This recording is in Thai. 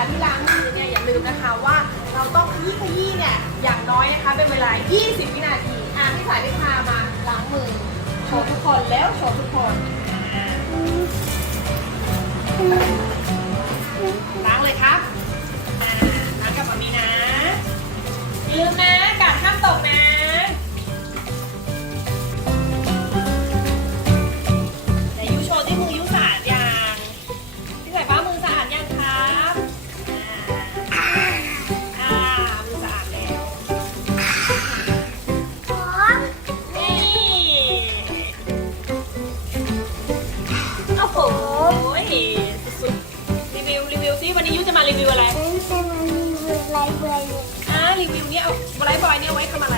าที่ล้างมือเนี่ยอย่าลืมนะคะว่าเราต้องขยี้เนี่ยอย่างน้อยนะคะเป็นเวลา 20 วินาทีพี่สายได้พามาล้างมือโชว์ทุกคนแล้วโชว์ทุกคนล้างเลยครับล้างกับมามีนะอย่าลืมนะกาดห้ามตกนะแต่ยูโชว์ที่มือยูสะอาดยังพี่สายฟ้ามือสะอาดยังครับมือสะอาดแล้วนี่โอ้โหสุดๆรีวิวซิวันนี้ยูจะมารีวิวอะไรรีวิวเนี่ยเอาไลฟ์บอยเนี่ยไว้ทำอะไร